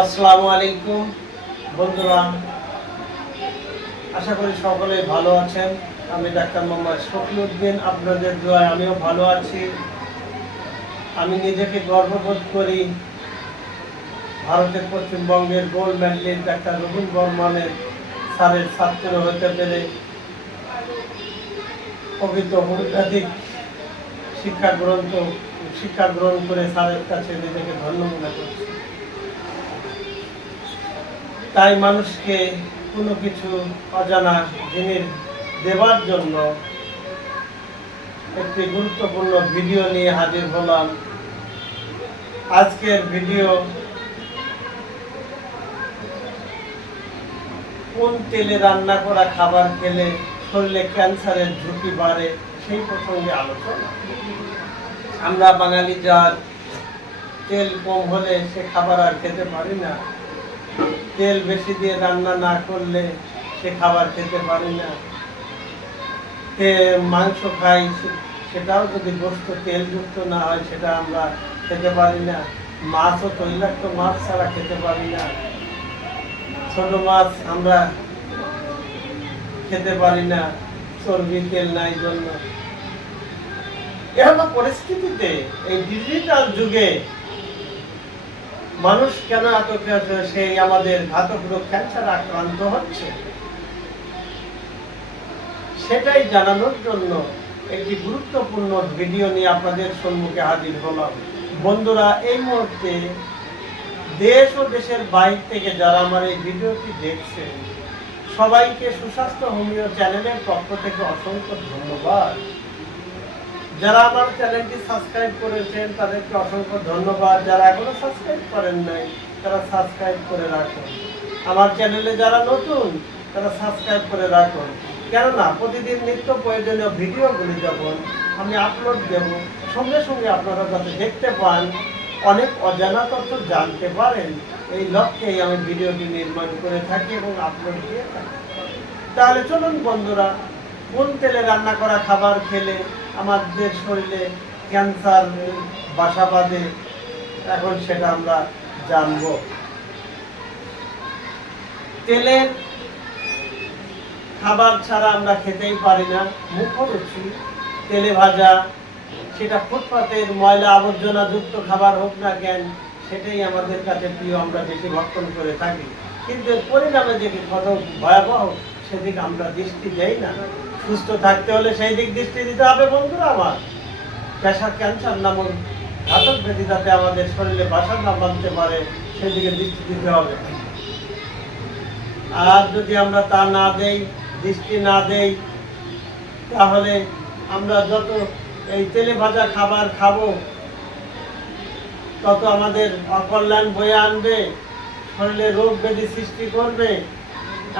আসসালামু আলাইকুম বন্ধুরা, আশা করি সকলে ভালো আছেন। আমি ডাক্তার মোহাম্মদ শফিউদ্দিন, আপনাদের দোয়ায় আমিও ভালো আছি। আমি নিজেকে গর্ববোধ করি ভারতের পশ্চিমবঙ্গের গোল্ড মেডেলিস্ট ডাক্তার রবীন বর্মনের স্যারের ছাত্র হতে পেরে পবিত্র হোমিওপ্যাথিক শিক্ষা গ্রহণ করে স্যারের কাছে নিজেকে ধন্য মনে করছি। তাই মানুষকে কোনো কিছু অজানা জিনিস দেবার জন্য একটি গুরুত্বপূর্ণ ভিডিও নিয়ে হাজির হলাম। আজকের ভিডিও কোন তেলে রান্না করা খাবার খেলে শরীরে ক্যান্সারের ঝুঁকি বাড়ে সেই প্রসঙ্গে আলোচনা। আমরা বাঙালি যার তেল কম হলে সে খাবার আর খেতে পারি না, তেল বেশি দিয়ে রান্না না করলে সে খাবার খেতে পারি না। মাংস খাই, সেটাও যদি গোস্ত তেলযুক্ত না হয় সেটা আমরা খেতে পারি না। মাছও তৈলাক্ত মাছ ছাড়া খেতে পারি না। ছোট মাছ আমরা খেতে পারি না, চর্বি তেল নাই জন্য। এরকম পরিস্থিতিতে এই ডিজিটাল যুগে মানুষ কেন এত সেই আমাদের ঘাতক রোগ ক্যান্সার আক্রান্ত হচ্ছে সেটাই জানানোর জন্য একটি গুরুত্বপূর্ণ ভিডিও নিয়ে আপনাদের সম্মুখে হাজির হলাম। বন্ধুরা, এই মুহূর্তে দেশ ও দেশের বাইরে থেকে যারা আমার এই ভিডিওটি দেখছেন সবাইকে সুস্বাস্থ্য হোমিও চ্যানেলের পক্ষ থেকে অসংখ্য ধন্যবাদ। যারা আমার চ্যানেলটি সাবস্ক্রাইব করেছেন তাদেরকে অসংখ্য ধন্যবাদ। যারা এখনো সাবস্ক্রাইব করেন নাই তারা সাবস্ক্রাইব করে রাখুন। আমার চ্যানেলে যারা নতুন তারা সাবস্ক্রাইব করে রাখুন, কেননা প্রতিদিন নিত্য প্রয়োজনীয় ভিডিওগুলি যখন আমি আপলোড দেব সঙ্গে সঙ্গে আপনারা যাতে দেখতে পান, অনেক অজানা তথ্য জানতে পারেন, এই লক্ষ্যেই আমি ভিডিওটি নির্মাণ করে থাকি এবং আপলোড দিয়ে থাকি। তাহলে চলুন বন্ধুরা, কোন তেলে রান্না করা খাবার খেলে আমাদের শরীরে ক্যান্সার বাসা বাঁধে এখন সেটা আমরা জানব। তেলের খাবার ছাড়া আমরা খেতেই পারি না। মুখরুচি তেলে ভাজা, সেটা ফুটপাতের ময়লা আবর্জনা যুক্ত খাবার হোক না কেন, সেটাই আমাদের কাছে প্রিয়, আমরা বেশি ভক্ষণ করে থাকি। কিন্তু এর পরিণামে যে কত ভয়াবহ সেদিকে আমরা দৃষ্টি দেই না। সুস্থ থাকতে হলে সেই দিক দৃষ্টি দিতে হবে বন্ধুরা আমার। ক্যান্সার নামক ঘাতক ব্যাধি যাতে আমাদের শরীরে বাসা না বাঁধতে পারে সেদিকে দৃষ্টি দিতে হবে। আর যদি আমরা তা না দেই, দৃষ্টি না দেই, তাহলে আমরা যত এই তেলে ভাজা খাবার খাবো তত আমাদের অকল্যাণ বয়ে আনবে, শরীরে রোগ ব্যাধি সৃষ্টি করবে।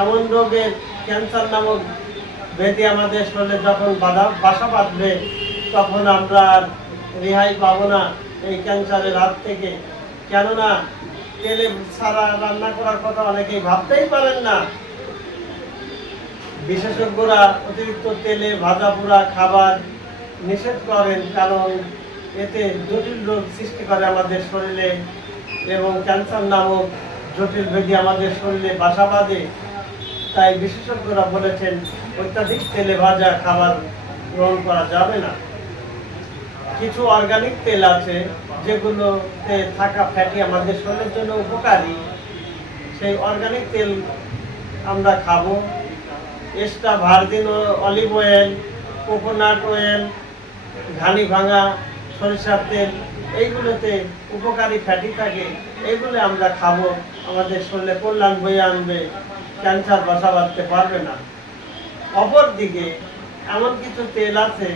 এমন রোগের ক্যান্সার নামক ব্যাধি আমাদের শরীরে যখন বাসা বাঁধবে তখন আমরা আর রেহাই পাবো না এই ক্যান্সারের হাত থেকে। কেননা তেলে ছাড়া রান্না করার কথা অনেকেই ভাবতেই পারেন না। বিশেষজ্ঞরা অতিরিক্ত তেলে ভাজা পোড়া খাবার নিষেধ করেন, কারণ এতে জটিল রোগ সৃষ্টি করে আমাদের শরীরে এবং ক্যান্সার নামক জটিল ব্যাধি আমাদের শরীরে বাসা বাঁধে। তাই বিশেষজ্ঞরা বলেছেন অত্যাধিক তেলে ভাজা খাবার গ্রহণ করা যাবে না। কিছু অর্গানিক তেল আছে যেগুলোতে থাকা ফ্যাটি আমাদের শরীরের জন্য উপকারী, সেই অর্গানিক তেল আমরা খাবো। Extra virgin olive oil, coconut oil, ঘানি ভাঙা সরিষার তেল, এইগুলোতে উপকারী ফ্যাটি থাকে, এইগুলো আমরা খাবো। আমাদের শরীরে কল্যাণ বয়ে আনবে, ক্যান্সার বাসা বাঁধতে পারবে না। অপরদিকে এমন কিছু তেল আছে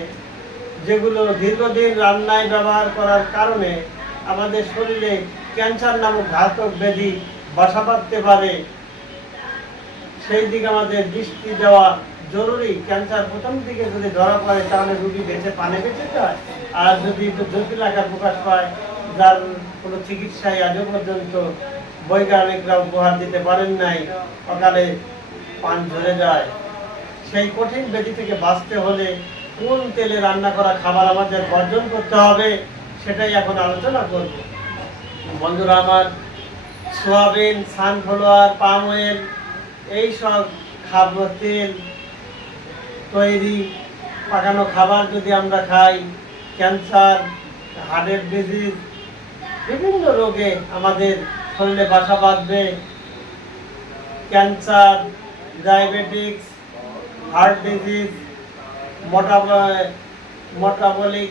যেগুলো দীর্ঘদিন রান্নায় ব্যবহার করার কারণে আমাদের শরীরে ক্যান্সার নামক ঘাতক ব্যাধি বাসা বাঁধতে পারে, সেই দিকে আমাদের দৃষ্টি দেওয়া জরুরি। ক্যান্সার প্রথম দিকে যদি ধরা পড়ে তাহলে রোগী প্রাণে বেঁচে যায়, আর যদি জটিল আকার প্রকাশ পায় যার কোনো চিকিৎসায় আজও পর্যন্ত বৈজ্ঞানিকরা উপহার দিতে পারেন নাই, অকালে প্রাণ ঝরে যায়, সেই কঠিন ব্যাধি থেকে বাঁচতে হলে কোন তেলে রান্না করা খাবার আমাদের বর্জন করতে হবে সেটাই এখন আলোচনা করব। বন্ধুরা আমার, সোয়াবিন, সানফ্লাওয়ার, পাম অয়েল এইসব খাদ্য তেল তৈরি পাকানো খাবার যদি আমরা খাই, ক্যান্সার, হার্টের ডিজিজ, বিভিন্ন রোগে আমাদের শরীরে বাসা বাঁধবে। Cancer, diabetics, heart disease, metabolic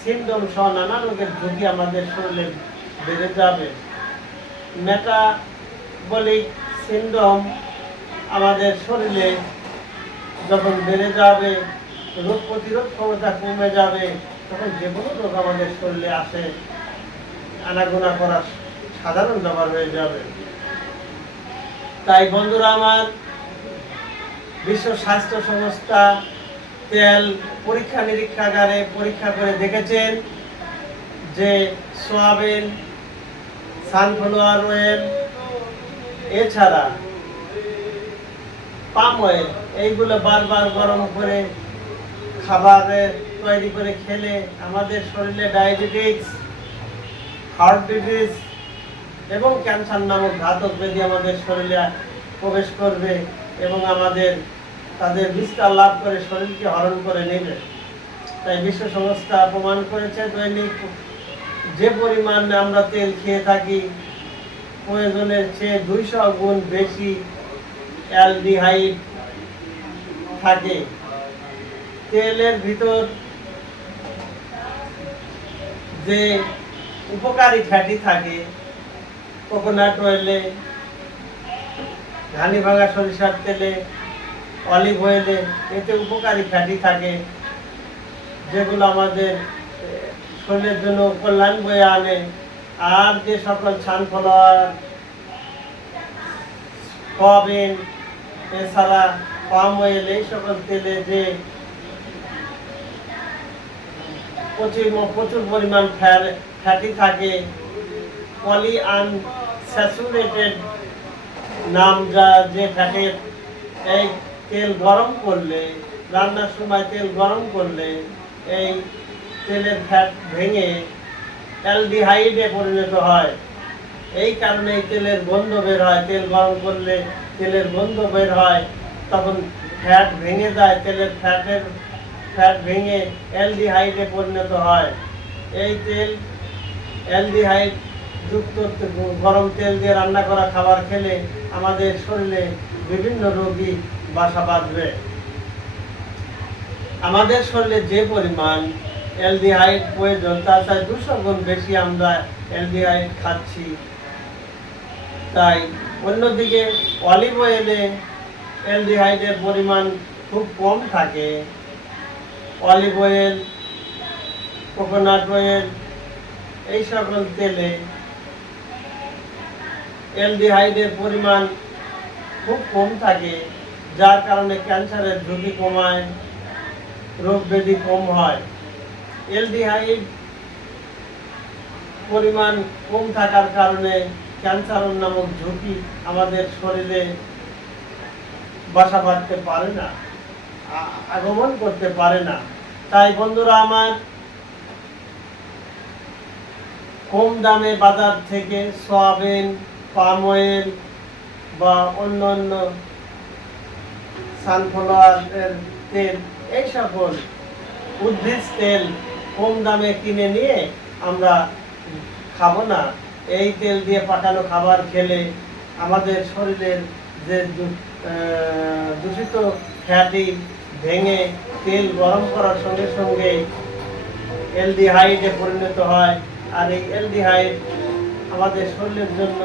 syndrome সহ নানা রোগের ঝুঁকি আমাদের শরীরে বেড়ে যাবে। মেটাবলিক সিনড্রোম আমাদের শরীরে যখন বেড়ে যাবে, রোগ প্রতিরোধ ক্ষমতা কমে যাবে, তখন যে কোনো রোগ আমাদের শরীরে আসে আনাগোনা করা সাধারণ ব্যাপার হয়ে যাবে। তাই বন্ধুরা আমার, বিশ্ব স্বাস্থ্য সংস্থা তেল পরীক্ষা নিরীক্ষাগারে পরীক্ষা করে দেখেছেন যে সোয়াবিন, সানফ্লাওয়ার অয়েল এছাড়া পাম অয়েল এইগুলো বারবার গরম করে খাবারে তৈরি করে খেলে আমাদের শরীরে ডায়াবেটিস, হার্ট ডিজিজ এবং ক্যান্সার নামক ঘাতক ব্যাধি আমাদের শরীরে প্রবেশ করবে এবং তাদের বিস্তার লাভ করে শরীরকে হরণ করে নেবে। তাই বিশ্ব সংস্থা প্রমাণ করেছে দৈনিক যে পরিমাণে আমরা তেল খেয়ে থাকি, প্রয়োজনের চেয়ে 200 গুণ বেশি অ্যালডিহাইড থাকে। তেলের ভিতর যে উপকারী ফ্যাটি থাকে, কোকোনাট অয়েলে, ঘানি ভাঙা সরিষার তেলে, অলিভ অয়েলে, এতে উপকারী ফ্যাটি থাকে যেগুলো আমাদের শরীরের জন্য কল্যাণ বয়ে আনে। আর যে সকল সানফ্লাওয়ার, সয়াবিন এছাড়া পাম অয়েল এই সকল তেলে যে প্রচুর পরিমাণ ফ্যাটি থাকে, পলি আনস্যাচুরেটেড নাম যে ফ্যাটের, এই তেল গরম করলে, রান্নার সময় তেল গরম করলে এই তেলের ফ্যাট ভেঙে অ্যালডিহাইডে পরিণত হয়। এই কারণে তেলের গন্ধ বের হয়। তেল গরম করলে তেলের গন্ধ বের হয়, তখন ফ্যাট ভেঙে যায়, তেলের ফ্যাট ভেঙে অ্যালডিহাইডে পরিণত হয়। এই তেল অ্যালডিহাইড যুক্ত গরম তেল দিয়ে রান্না করা খাবার খেলে আমাদের শরীরে বিভিন্ন রোগী বাসা বাঁধবে। আমাদের শরীরে যে পরিমাণ অ্যালডিহাইড প্রয়োজন তার চাই 200 গুণ বেশি আমরা অ্যালডিহাইড খাচ্ছি। তাই অন্যদিকে অলিভ অয়েলে অ্যালডিহাইডের পরিমাণ খুব কম থাকে। অলিভ অয়েল, কোকোনাট অয়েল এই সকল তেলে অ্যালডিহাইডের পরিমাণ খুব কম থাকে, যার কারণে ক্যান্সারের ঝুঁকি কমায়, রোগ ব্যাধি কম হয়। অ্যালডিহাইড পরিমাণ কম থাকার কারণে ক্যান্সার নামক ঝুঁকি আমাদের শরীরে বাসা বাঁধতে পারে না, আগমন করতে পারে না। তাই বন্ধুরা আমার, কম দামে বাজার থেকে সয়াবিন, পাম অয়েল বা অন্যান্য সানফ্লাওয়ারের তেল এই সকল উদ্ভিদ তেল কম দামে কিনে নিয়ে আমরা খাবো না। এই তেল দিয়ে পাকানো খাবার খেলে আমাদের শরীরের যে দূষিত ফ্যাটি ভেঙে তেল গরম করার সঙ্গে সঙ্গে অ্যালডিহাইডে পরিণত হয়। আর এই অ্যালডিহাইড আমাদের শরীরের জন্য,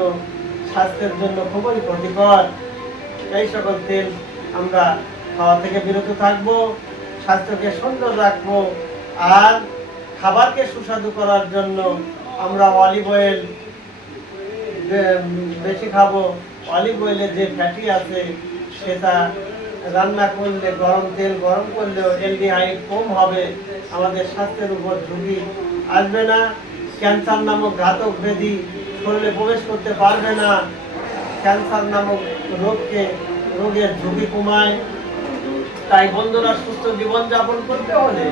স্বাস্থ্যের জন্য খুবই ক্ষতিকর। এই সকল তেল আমরা খাওয়া থেকে বিরত থাকবো, স্বাস্থ্যকে সুন্দর রাখবো। আর খাবারকে সুস্বাদু করার জন্য আমরা অলিভ অয়েল বেশি খাবো। অলিভ অয়েলে যে ফ্যাটি আছে সেটা রান্না করলে, গরম তেল গরম করলেও অ্যালডিহাইড কম হবে, আমাদের স্বাস্থ্যের উপর ঝুঁকি আসবে না। ক্যান্সার নামক ঘাতক ব্যাধি শরীরে প্রবেশ করতে পারবে না। ক্যান্সার নামক রোগের ঝুঁকি কমায়। তাই বন্ধুরা, সুস্থ জীবনযাপন করতে হলে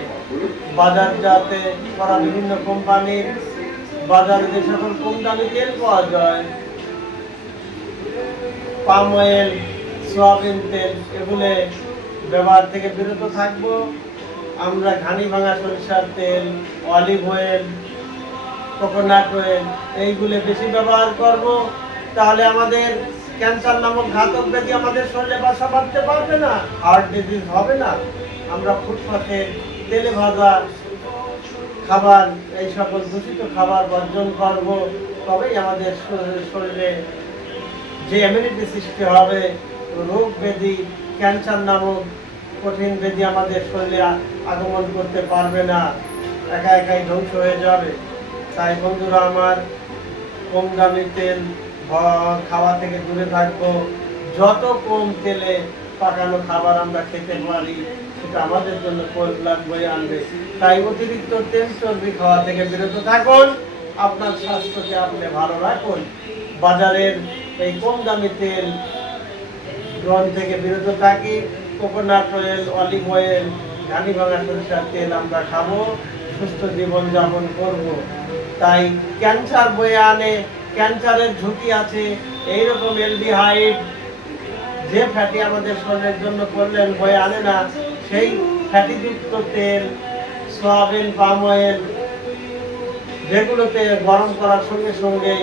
বাজারজাতে করা বিভিন্ন কোম্পানির বাজারে যে সকল কম দামি তেল পাওয়া যায় পাম অয়েল, সয়াবিন তেল এগুলো ব্যবহার থেকে বিরত থাকব। আমরা ঘানি ভাঙা সরিষার তেল, অলিভ অয়েল, কোকোনাট অয়েল এইগুলো বেশি ব্যবহার করব। তাহলে আমাদের ক্যান্সার নামক ঘাতক ব্যাধি আমাদের শরীরে বাসা বাঁধতে পারবে না, হার্ট ডিজিজ হবে না। আমরা ফুটপাতে তেলে ভাজা খাবার, এই সকল দূষিত খাবার বর্জন করব। তবেই আমাদের শরীরে যে ইমিউনিটি সৃষ্টি হবে, রোগ ব্যাধি, ক্যান্সার নামক কঠিন ব্যাধি আমাদের শরীরে আগমন করতে পারবে না, একা একাই ধ্বংস হয়ে যাবে। তাই বন্ধুরা আমার, কম দামি তেল খাওয়া থেকে দূরে থাকবো। যত কম তেলে পাকানো খাবার আমরা খেতে পারি সেটা আমাদের জন্য কল্যাণ বয়ে আনবে। তাই অতিরিক্ত তেল চর্বি খাওয়া থেকে বিরত থাকুন, আপনার স্বাস্থ্যকে আপনি ভালো রাখুন। বাজারের এই কম দামি তেল গ্রহণ থেকে বিরত থাকি। কোকোনাট অয়েল, অলিভ অয়েল, ঘানি ভাঙা সরিষার তেল আমরা খাবো, সুস্থ জীবন যাপন করব। তাই ক্যান্সার বয়ে আনে, ক্যান্সারের ঝুঁকি আছে এইরকম এলডিহাইড যে ফ্যাটি আমাদের শরীরের জন্য করলেন বয়ে আনে না, সেই ফ্যাটিযুক্ত তেল, সয়াবিন, পাম অয়েল যেগুলোতে গরম করার সঙ্গে সঙ্গে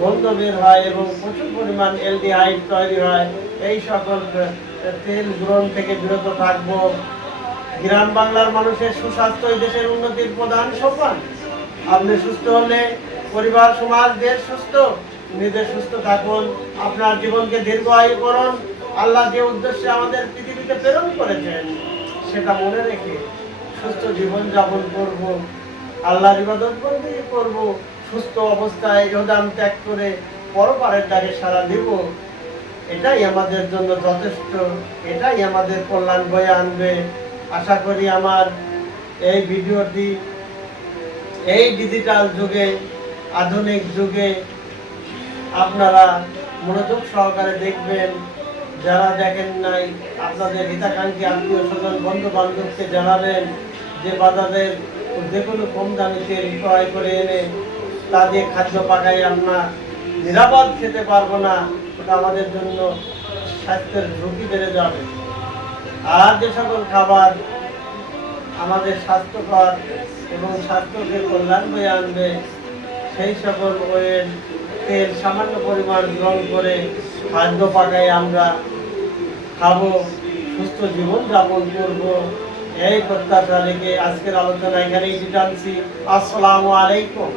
গন্ধ বের হয় এবং প্রচুর পরিমাণ এলডিহাইড তৈরি হয়, এই সকল তেল গ্রহণ থেকে বিরত থাকব। গ্রাম বাংলার মানুষের সুস্বাস্থ্য দেশের উন্নতির প্রধান সোপান। আপনি সুস্থ হলে পরিবার, সমাজ, দেশ সুস্থ। নিজে সুস্থ থাকুন, আপনার জীবনকে দীর্ঘায়ু করুন। আল্লাহ যে উদ্দেশ্যে আমাদের পৃথিবীতে প্রেরণ করেছেন সেটা মনে রেখে সুস্থ জীবন যাপন করব, আল্লাহর ইবাদত বন্দেগী করব, সুস্থ অবস্থায় ইহদাম ত্যাগ করে পরপারের ডাকে সাড়া দিব। এটাই আমাদের জন্য যথেষ্ট, এটাই আমাদের কল্যাণ বয়ে আনবে। আশা করি আমার এই ভিডিওটি এই ডিজিটাল যুগে, আধুনিক যুগে আপনারা মনোযোগ সহকারে দেখবেন। যারা দেখেন নাই, আপনাদের হিতাকাঙ্ক্ষী আত্মীয় স্বজন, বন্ধু বান্ধবকে জানাবেন যে বাজারের যে কোনো কম দামি তেল ক্রয় করে এনে তা দিয়ে খাদ্য পাকাই আমরা নিরাপদ খেতে পারবো না, ওটা আমাদের জন্য স্বাস্থ্যের ঝুঁকি বেড়ে যাবে। আর যে সকল খাবার আমাদের স্বাস্থ্যকর এবং স্বাস্থ্যকে কল্যাণ বয়ে আনবে, সেই সকল অয়েল, তেল সামান্য পরিমাণ গ্রহণ করে খাদ্য পাকাই আমরা খাবো, সুস্থ জীবন যাপন করব। এই প্রত্যাশা রেখে আজকের আলোচনা এখানেই টানছি। আসসালামু আলাইকুম।